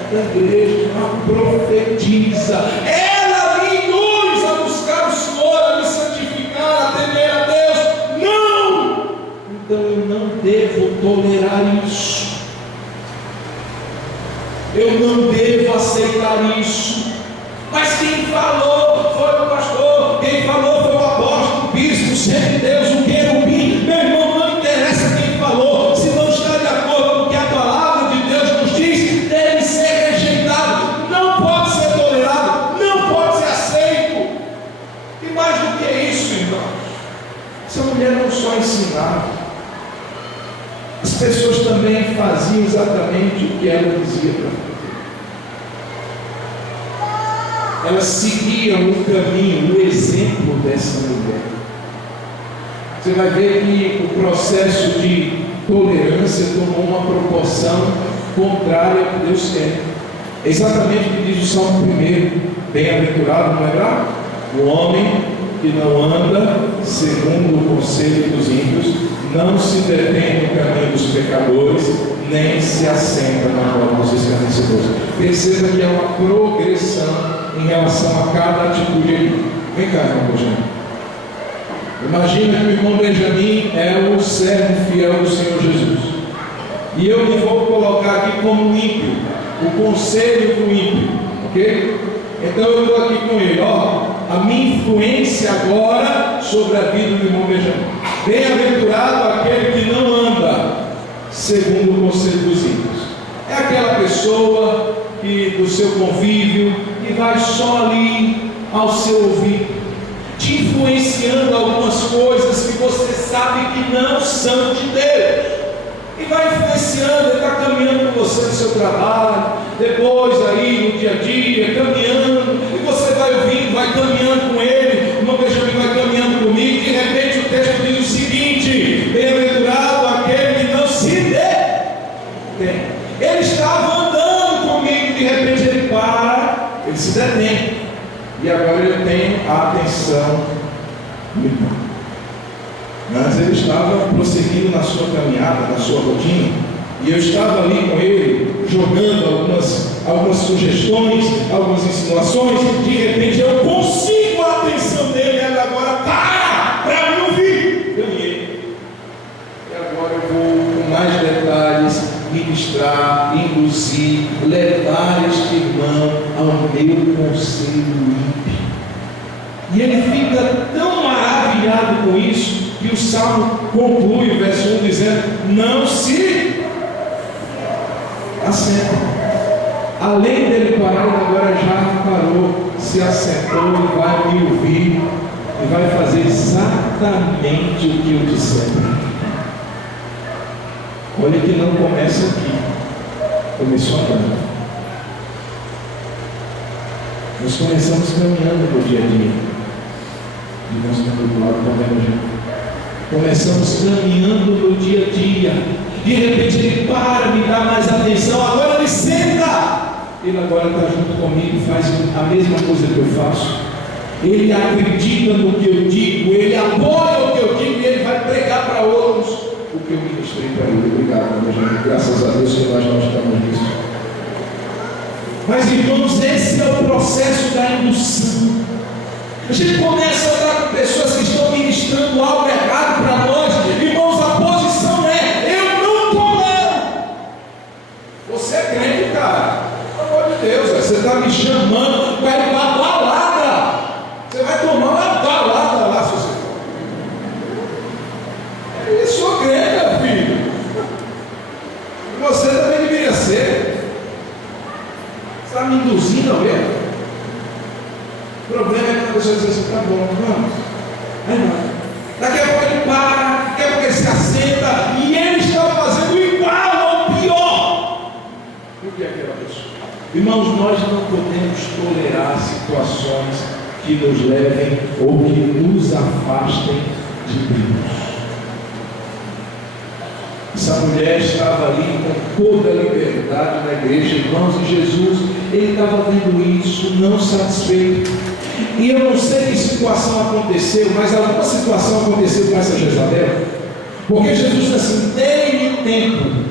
é da igreja, não profetiza, ela me induz a buscar o Senhor, a me santificar, a temer a Deus. Não! Então eu não devo tolerar isso. Eu não devo aceitar isso. Mas quem falou foi o pastor, quem falou foi o apóstolo, o bispo, o servo de Deus, o querubim. Meu irmão, não interessa quem falou, se não está de acordo com o que a palavra de Deus nos diz, deve ser rejeitado, não pode ser tolerado, não pode ser aceito. E mais do que isso, irmãos, essa mulher não só ensinava, as pessoas também faziam exatamente o que ela dizia para fazer. Elas seguiam o caminho, o exemplo dessa mulher. Você vai ver que o processo de tolerância tomou uma proporção contrária ao que Deus quer. É exatamente o que diz o Salmo 1. Bem-aventurado, não é verdade? O homem que não anda segundo o conselho dos ímpios, não se detém no caminho dos pecadores, nem se assenta na roda dos escarnecedores. Perceba que é uma progressão em relação a cada atitude. Vem cá, irmão Benjamin. Imagina que o irmão Benjamin é o servo fiel do Senhor Jesus, e eu me vou colocar aqui como ímpio, o conselho do ímpio, ok? Então eu estou aqui com ele, a minha influência agora sobre a vida do irmão Benjamin. Bem-aventurado aquele que não anda segundo o conselho dos ímpios. É aquela pessoa que do seu convívio, que vai só ali ao seu ouvido, te influenciando algumas coisas que você sabe que não são de Deus, e vai influenciando, ele está caminhando com você no seu trabalho, depois aí no dia a dia, caminhando, e você vai ouvindo, vai caminhando com ele, o irmão Benjamin vai caminhando comigo, de repente o texto diz o seguinte: bem-aventurado aquele que não se detém. Ele estava andando comigo, de repente ele para, ele se detém, e agora ele tem a atenção do irmão. Mas ele estava prosseguindo na sua caminhada, na sua rotina, e eu estava ali com ele, jogando algumas sugestões, algumas insinuações. De repente eu consigo a atenção dele, ele agora para me ouvir. Ganhei. E agora eu vou com mais detalhes ministrar, induzir, levar este irmão ao meu conselho ímpio. E ele fica tão maravilhado com isso, que o Salmo conclui o verso 1 dizendo: não se assenta. Além dele parar, ele agora já parou, se assentou e vai me ouvir, e vai fazer exatamente o que eu disser. Olha que não começa aqui, começou andando. Nós começamos caminhando no dia a dia, e nós estamos do lado também, gente. Começamos caminhando no dia a dia, de repente ele para, me dá mais atenção, agora ele senta, ele agora está junto comigo, faz a mesma coisa que eu faço, ele acredita no que eu digo, ele apoia o que eu digo, e ele vai pregar para outros o que eu ministrei para ele. Obrigado, meu gente, graças a Deus que nós não estamos nisso. Mas irmãos, esse é o processo da indução. A gente começa a andar com pessoas que estão ministrando algo errado para nós. Irmãos, a posição é: eu não tolero. Você é crente, cara. Pelo amor de Deus, você está me chamando para ir para a balada. Você vai tomar uma balada lá se você for. Eu sou crente, meu filho. E você também deveria ser. Você está me induzindo a ver? O problema é que a pessoa diz assim: tá bom, vamos. Aí vai. Daqui a pouco ele para, daqui a pouco ele se assenta e ele está fazendo igual ou pior do que aquela pessoa. Irmãos, nós não podemos tolerar situações que nos levem ou que nos afastem de Deus. Essa mulher estava ali com toda a liberdade na igreja, irmãos, e Jesus, ele estava vendo isso, não satisfeito. E eu não sei que situação aconteceu, mas alguma situação aconteceu com essa Jezabel, porque Jesus disse assim: dê-lhe tempo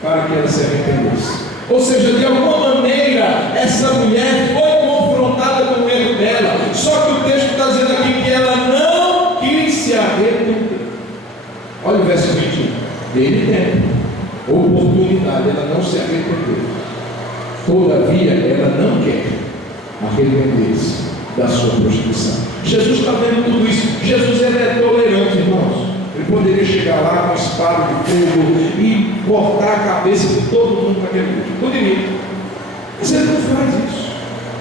para que ela se arrependesse. Ou seja, de alguma maneira, essa mulher foi confrontada com o erro dela, só que o texto está dizendo aqui que ela não quis se arrepender. Olha o verso 21. Dê-lhe tempo, oportunidade, ela não se arrependeu. Todavia, ela não quer arrepender-se da sua prostituição. Jesus está vendo tudo isso. Jesus, ele é tolerante, irmãos. Ele poderia chegar lá com espada de fogo e cortar a cabeça de todo mundo naquele vídeo. Poderia. Mas ele não faz isso.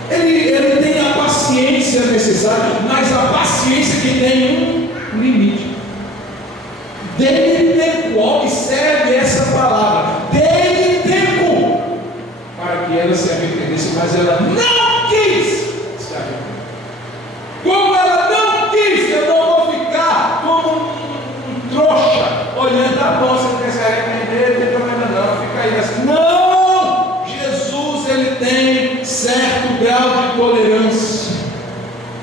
Ele tem a paciência necessária, mas a paciência que tem um limite. Dê-lhe tempo. Observe essa palavra. Dê-lhe tempo para que ela se arrependesse, mas ela não quis se arrepender. Como ela não quis, eu não vou ficar como um trouxa olhando: tá bom, você quer se arrepender, não tem problema não, fica aí assim. Não! Jesus, ele tem certo grau de tolerância,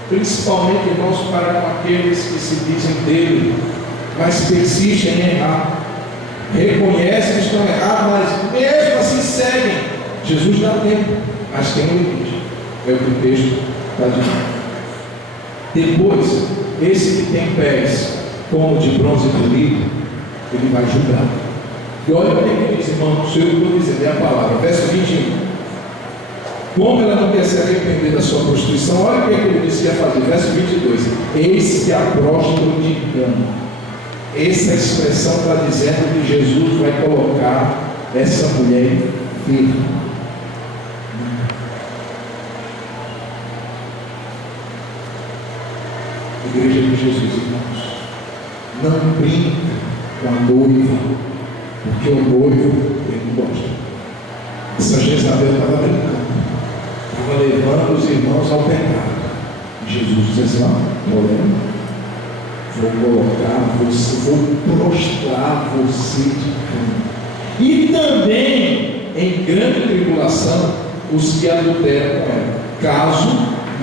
principalmente, irmãos, para com aqueles que se dizem dele, mas persistem em errar, reconhecem que estão errados, mas mesmo assim seguem. Jesus dá tempo, mas tem um limite. É o que o texto está dizendo. Depois, esse que tem pés como de bronze polido, ele vai julgar. E olha o que ele diz, irmão, não sei o que eu estou dizendo, é a palavra, verso 21. Como ela não quer se arrepender da sua prostituição, olha o que ele disse que ia fazer, verso 22. Eis que a próstata de engano. Essa expressão está dizendo que Jesus vai colocar essa mulher firme. Igreja de Jesus, irmãos, não brinca com a noiva, porque o noivo ele gosta. Essa Jezabel estava brincando, estava levando os irmãos ao pecado. E Jesus disse assim: não, vou colocar você, vou prostrar você de cama. E também em grande tribulação os que adulteram com ela, caso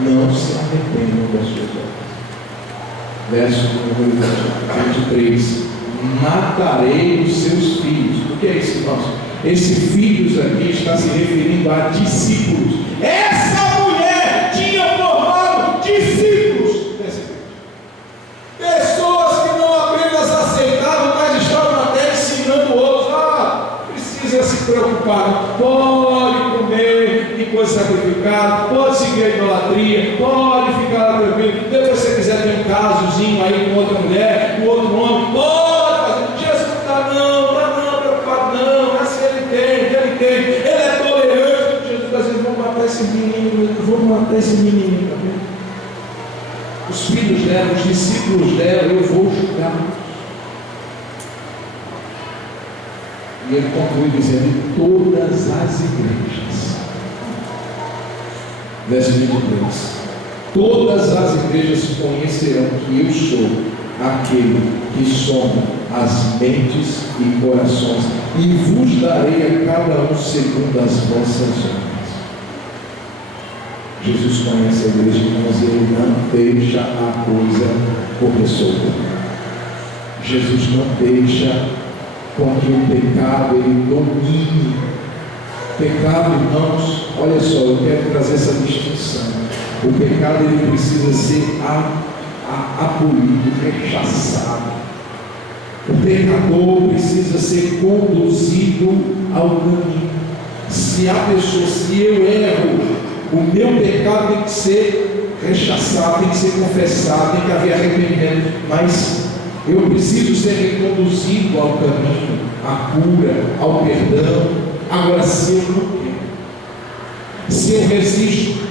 não se arrependam das suas obras. Verso 23: matarei os seus filhos. O que é isso, irmãos? Esse filhos aqui está se referindo a discípulos. Essa mulher tinha formado discípulos desse filho. Pessoas que não apenas aceitavam, mas estavam até ensinando outros. Precisa se preocupar, pode comer de coisa sacrificada, pode seguir a idolatria, pode ficar tranquilo. Depois, se você quiser ter um casozinho aí com outra mulher, com outro homem, pode fazer. Jesus não está não preocupado não, mas se ele tem, ele é tolerante. Jesus está dizendo: vou matar esse menino também. Os filhos dela, os discípulos dela, eu vou julgar. E ele conclui dizendo: todas as igrejas. Verso 23: todas as igrejas conhecerão que eu sou aquele que soma as mentes e corações, e vos darei a cada um segundo as vossas obras. Jesus conhece a igreja, mas ele não deixa a coisa correr solta. Jesus não deixa com que o pecado ele domine. Pecado, irmãos, olha só, eu quero trazer essa distinção. O pecado ele precisa ser abolido, rechaçado. O pecador precisa ser conduzido ao caminho. Se eu erro, o meu pecado tem que ser rechaçado, tem que ser confessado, tem que haver arrependimento, mas eu preciso ser reconduzido ao caminho, à cura, ao perdão. Agora, se eu não quero, se eu resisto,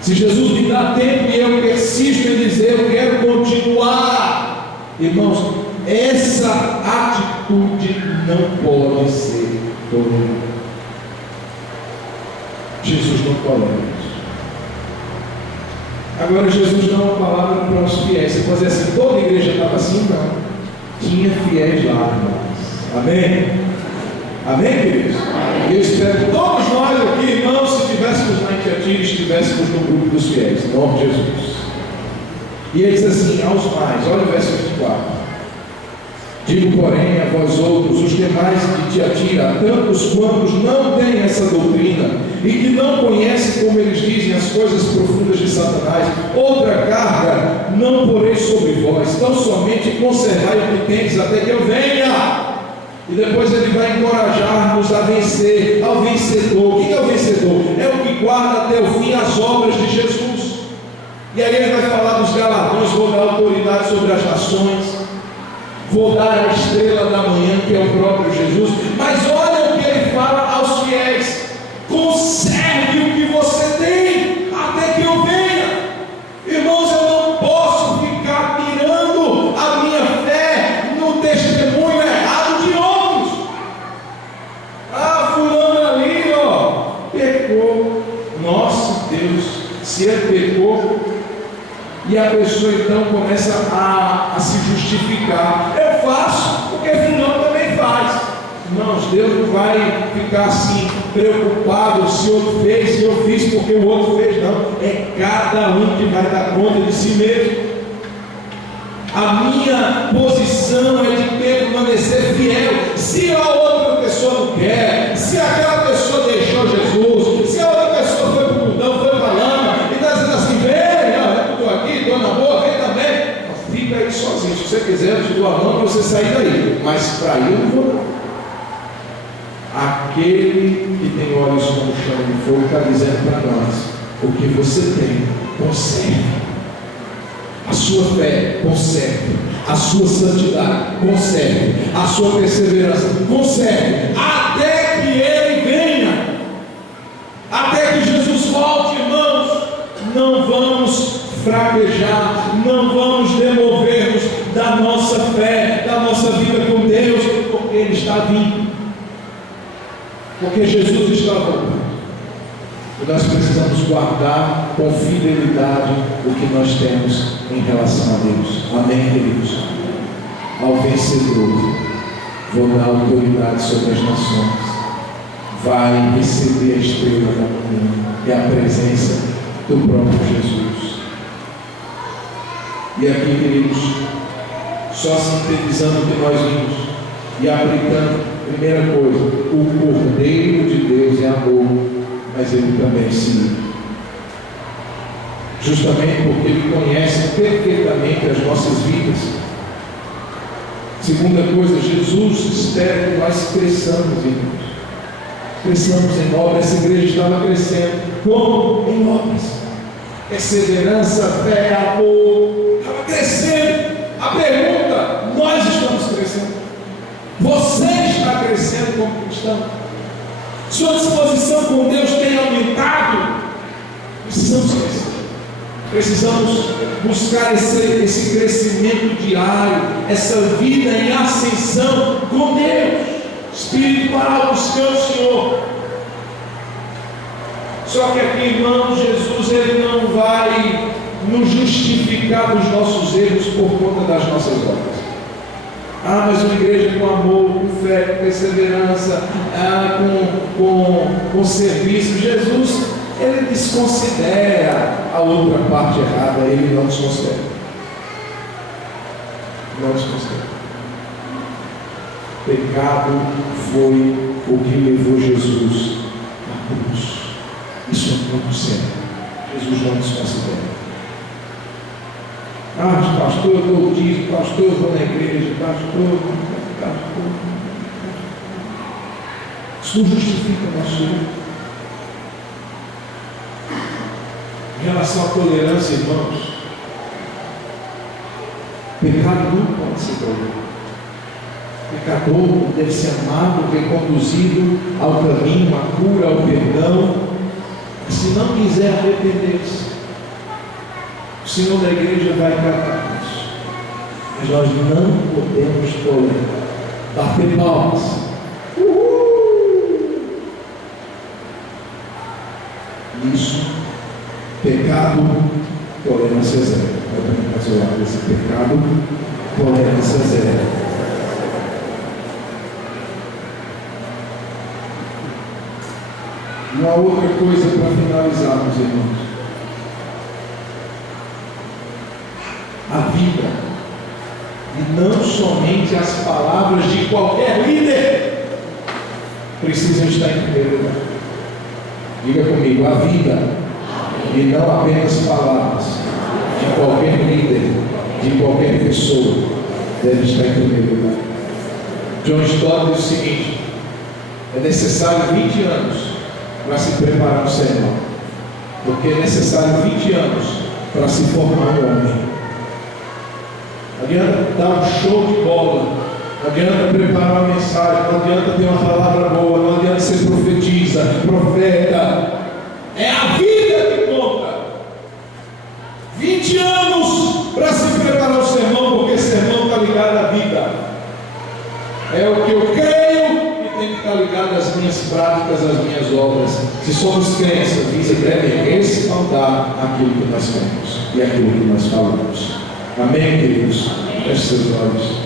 se Jesus me dá tempo e eu persisto em dizer, eu quero continuar, irmãos, essa atitude não pode ser tolerada. Jesus não tolera isso. Agora, Jesus dá uma palavra para os fiéis. Você pode dizer assim, toda a igreja estava assim? Não. Tinha fiéis lá, irmãos. Amém? Amém, queridos? Eu espero que todos nós aqui, irmãos, se estivéssemos na Tiatira, estivéssemos no grupo dos fiéis, em nome de Jesus. E ele diz assim, aos mais, olha o verso 24. Digo, porém, a vós outros, os demais de Tiatira, a tantos quantos não têm essa doutrina, e que não conhecem, como eles dizem, as coisas profundas de Satanás, outra carga não porei sobre vós, tão somente conservai o que tendes até que eu venha. E depois ele vai encorajar-nos a vencer, ao vencedor. Quem é o vencedor? É o que guarda até o fim as obras de Jesus. E aí ele vai falar dos galardões, vou dar autoridade sobre as nações, vou dar a estrela da manhã, que é o próprio Jesus. Mas olha o que ele fala aos fiéis: conserve o que você tem até que eu venha. Irmãos, eu não posso ficar mirando a minha fé no testemunho errado de outros. Ah, fulano ali, pecou. Nossa Deus, se ele pecou, e a pessoa então começa a se justificar. Eu faço porque fulano também faz. Irmãos, Deus não vai ficar assim preocupado se o outro fez, se eu fiz porque o outro fez, não. É cada um que vai dar conta de si mesmo. A minha posição é de permanecer fiel. Se a outra pessoa não quer, se aquela pessoa deixou Jesus, se a outra pessoa foi para o mundão, foi para a lama, e está dizendo assim, vem, eu estou aqui, estou na boa, vem também. Fica aí sozinho. Se você quiser, eu te dou a mão para você sair daí. Mas para ir eu não vou não. Aquele que tem olhos como chama de fogo está dizendo para nós: o que você tem, conserve. A sua fé, conserve. A sua santidade, conserve. A sua perseverança, conserve. Até que Ele venha. Até que Jesus volte, irmãos. Não vamos fraquejar, não vamos demover-nos da nossa fé, da nossa vida com Deus, porque Ele está vindo. Porque Jesus está voltando. E nós precisamos guardar com fidelidade o que nós temos em relação a Deus. Amém, queridos? Ao vencedor, vou dar autoridade sobre as nações. Vai receber a estrela da manhã e a presença do próprio Jesus. E aqui, queridos, só sintetizando o que nós vimos e aplicando. Primeira coisa, o Cordeiro de Deus é amor, mas Ele também sim. Justamente porque Ele conhece perfeitamente as nossas vidas. Segunda coisa, Jesus espera que nós cresçamos, irmãos. Cresçamos em obras. Essa igreja estava crescendo. Como? Em obras. Perseverança, fé, amor. Estava crescendo. A pergunta: nós estamos crescendo? Você está crescendo como cristão? Sua disposição com Deus tem aumentado? Precisamos crescer. Precisamos buscar esse crescimento diário, essa vida em ascensão com Deus. Espiritual, buscando o Senhor. Só que aqui, irmão, Jesus Ele não vai nos justificar dos nossos erros por conta das nossas obras. Ah, mas uma igreja com amor, com fé, com perseverança, com serviço. Jesus, Ele desconsidera a outra parte errada. Ele não desconsidera. Não desconsidera. Pecado foi o que levou Jesus à cruz. Isso é muito sério. Jesus não desconsidera. Pastor, eu dou o dízimo, pastor, eu vou na igreja, pastor. Isso não justifica o nosso erro. Em relação à tolerância, irmãos, pecado não pode ser tolerado. Pecador deve ser amado, reconduzido ao caminho, à cura, ao perdão. Se não quiser arrepender-se, o Senhor da igreja vai tratar isso. Mas nós não podemos tolerar. Bater palmas. Isso, pecado, tolerância zero. Eu também fazer lado esse pecado, tolerância zero. Uma outra coisa para finalizarmos, irmãos. A vida, e não somente as palavras de qualquer líder, precisam estar em primeiro lugar. Diga comigo, a vida, e não apenas palavras de qualquer líder, de qualquer pessoa, deve estar em primeiro lugar. John Stott diz o seguinte: é necessário 20 anos para se preparar um sermão, porque é necessário 20 anos para se formar um homem. Não adianta dar um show de bola, não adianta preparar uma mensagem, não adianta ter uma palavra boa, não adianta ser profeta. É a vida que conta. 20 anos para se preparar o sermão, porque sermão está ligado à vida. É o que eu creio e tem que estar ligado às minhas práticas, às minhas obras. Se somos crentes, e devem respaldar aquilo que nós cremos e aquilo que nós falamos. Amém, queridos? Feche seus olhos.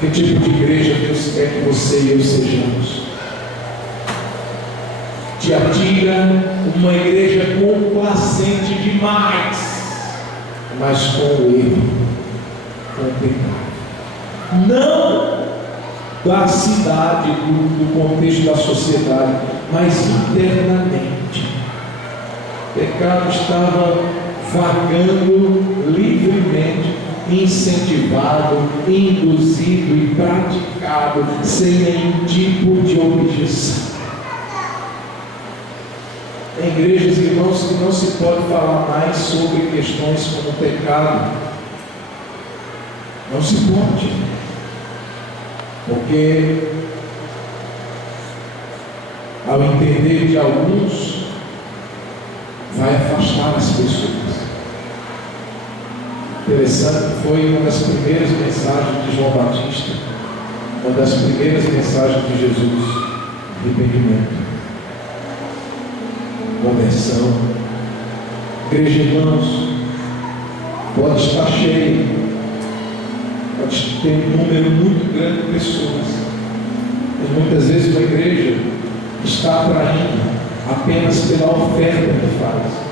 Que tipo de igreja Deus quer que você e eu sejamos? Tiatira, uma igreja complacente demais, mas com o erro, com o pecado. Não da cidade, do contexto da sociedade, mas internamente. O pecado estava vagando livremente, incentivado, induzido e praticado sem nenhum tipo de objeção. Em igrejas, irmãos, que não se pode falar mais sobre questões como pecado. Não se pode, porque ao entender de alguns, vai afastar as pessoas. Interessante, foi uma das primeiras mensagens de João Batista, uma das primeiras mensagens de Jesus: arrependimento, conversão. Igreja, irmãos, pode estar cheia, pode ter um número muito grande de pessoas, mas muitas vezes a igreja está atraindo apenas pela oferta que faz.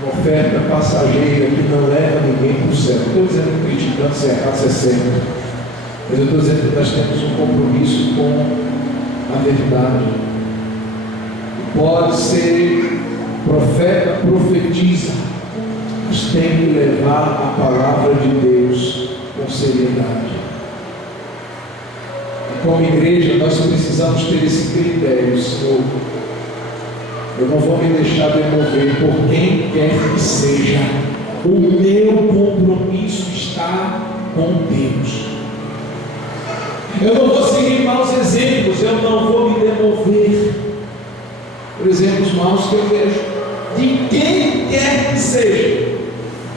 Uma oferta passageira que não leva ninguém para o céu. Não estou dizendo que criticando se é errado, se é certo, mas eu estou dizendo que nós temos um compromisso com a verdade. Pode ser profeta, profetiza, mas tem que levar a palavra de Deus com seriedade. E como igreja, nós precisamos ter esse critério: Senhor, eu não vou me deixar demover por quem quer que seja. O meu compromisso está com Deus. Eu não vou seguir maus exemplos, eu não vou me demover por exemplos maus que eu vejo de quem quer que seja.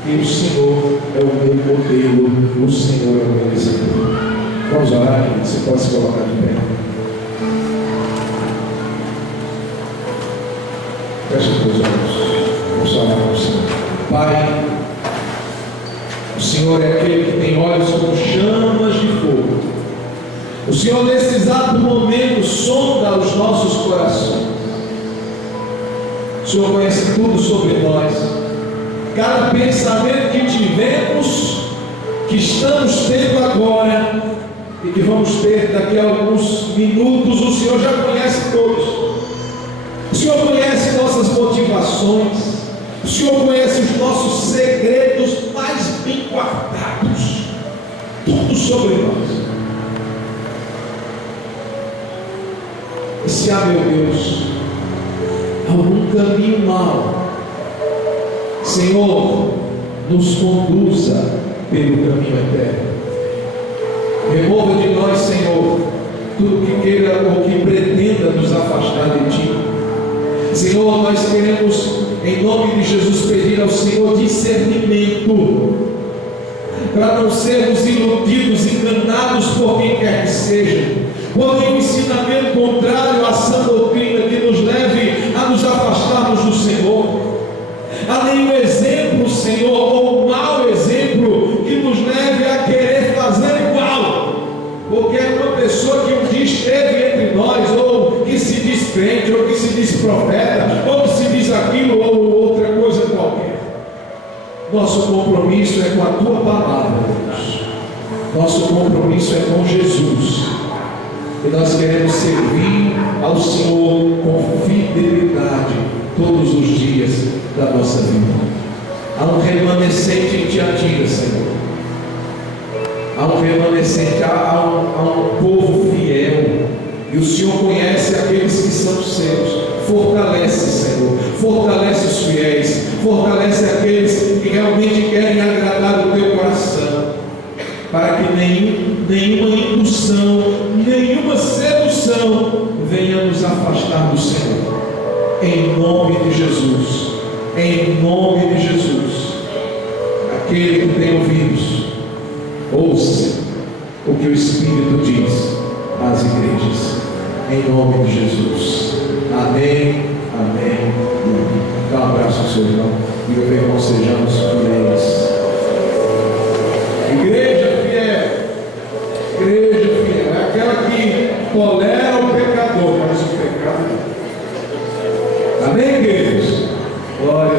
E o Senhor é o meu modelo, o Senhor é o meu exemplo. Vamos orar, querido? Você pode se colocar de pé. Feche os teus olhos. Vamos orar com o Senhor. Pai, o Senhor é aquele que tem olhos como chamas de fogo. O Senhor, nesse exato momento, sonda os nossos corações. O Senhor conhece tudo sobre nós. Cada pensamento que tivemos, que estamos tendo agora e que vamos ter daqui a alguns minutos, o Senhor já conhece todos. O Senhor conhece nossas motivações. O Senhor conhece os nossos segredos mais bem guardados. Tudo sobre nós. E se há, meu Deus, algum caminho mau, Senhor, nos conduza pelo caminho eterno. Remova de nós, Senhor, tudo que queira ou que pretenda nos afastar de Ti. Senhor, nós queremos, em nome de Jesus, pedir ao Senhor discernimento, para não sermos iludidos, enganados por quem quer que seja. Quando o ensinamento contrário à sã doutrina que nos leve a nos afastarmos do Senhor, há nenhum exemplo, Senhor, ou um mau exemplo que nos leve a querer fazer igual, porque é uma pessoa que um dia esteve entre nós, ou que se diz crente, ou que se diz profeta, ou que se diz aquilo ou outra coisa qualquer. Nosso compromisso é com a Tua palavra, Deus. Nosso compromisso é com Jesus. E nós queremos servir ao Senhor com fidelidade todos os dias da nossa vida. Há um remanescente em Tiatira, Senhor. Há um remanescente, há um povo fiel. E o Senhor conhece aqueles que são seus. Fortalece, Senhor. Fortalece os fiéis. Fortalece aqueles que realmente querem agradar o Teu coração. Para que nenhuma indução, nenhuma sedução venha nos afastar do Senhor. Em nome de Jesus. Em nome de Jesus. Aquele que tem ouvidos, ouça o que o Espírito diz às igrejas. Em nome de Jesus. Amém, amém, amém. Dá um abraço ao seu irmão. E meu irmão, sejamos fiéis. Igreja fiel. Igreja fiel. É aquela que tolera o pecador, mas o pecado não. Amém, igrejas? Glória.